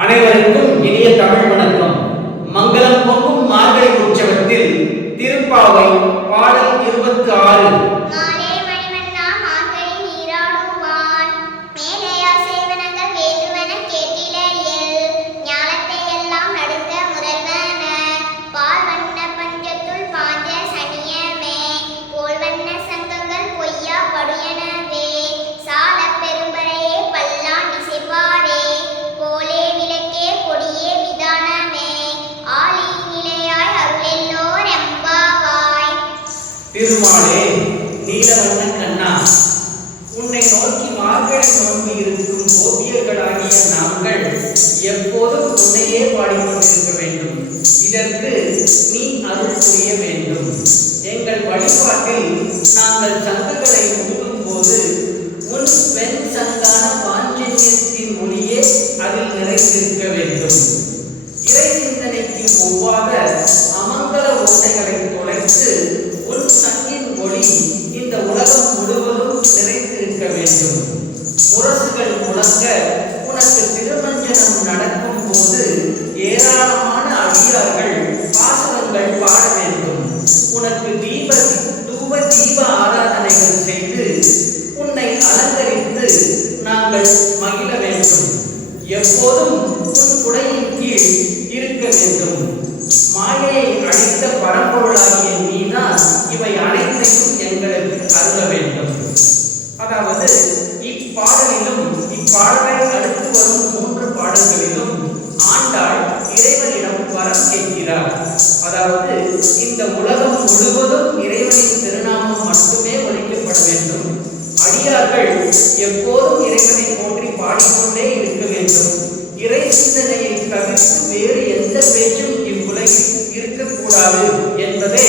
அனைவருக்கும் இனிய தமிழ் வணக்கம். மங்களம் பொங்கும் மார்கழி உற்சவத்தில் திருப்பாவை பாடல் 26. திருமாலே, நீலவண்ண கண்ணா, உன்னை நோக்கி மார்கழி நோக்கி இருக்கும் கோபியர்களாகிய நாங்கள் எப்போதும் உன்னையே பாடிக்கொண்டிருக்க வேண்டும். இதற்கு நீ அருள் புரிய வேண்டும். எங்கள் வழிபாட்டில் நாங்கள் சங்குகளை ஊதும் போது உன் பெண் சங்கான பாஞ்சன்யத்தின் மொழியே அதில் நிறைந்திருக்க வேண்டும். இறை சிந்தனைக்கு ஒவ்வாத அமங்கல ஓட்டைகளை தொலைத்து உன் சங்கின் ஒளி இந்த உலகம் முழுவதும் நிறைந்திருக்க வேண்டும். முரசுகள் முழங்க உனக்கு திருமஞ்சனம் நடக்கும் போது ஏராளமான அடியார்கள் பாசனங்கள் பாட வேண்டும். உனக்கு தூப தீப ஆராதனைகள் செய்து உன்னை அலங்கரித்து நாங்கள் மகிழ வேண்டும். எப்போதும் உன் குடையின் கீழ் இருக்க வேண்டும். மாயையை அழித்த பரம்பொருளாகிய நீதான் இவை அனைத்தையும் எங்களுக்கு அருள வேண்டும். அதாவது இப்பாடலை அடுத்து வரும் 3 பாடல்களிலும் ஆண்டாள் இறைவனிடம் வரம் கேட்கிறார். அதாவது இந்த உலகம் முழுவதும் இறைவனின் திருநாமம் மட்டுமே ஒலிக்கப்பட வேண்டும். அடியார்கள் எப்போதும் இறைவனை போற்றி பாடிக்கொண்டே இருக்க வேண்டும். இறை சிந்தனையை தவிர்த்து வேறு எந்த பேச்சும் இவ்வுலகில் இருக்கக்கூடாது என்பதே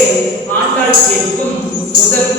ஆண்டாள் கேட்கும் முதல்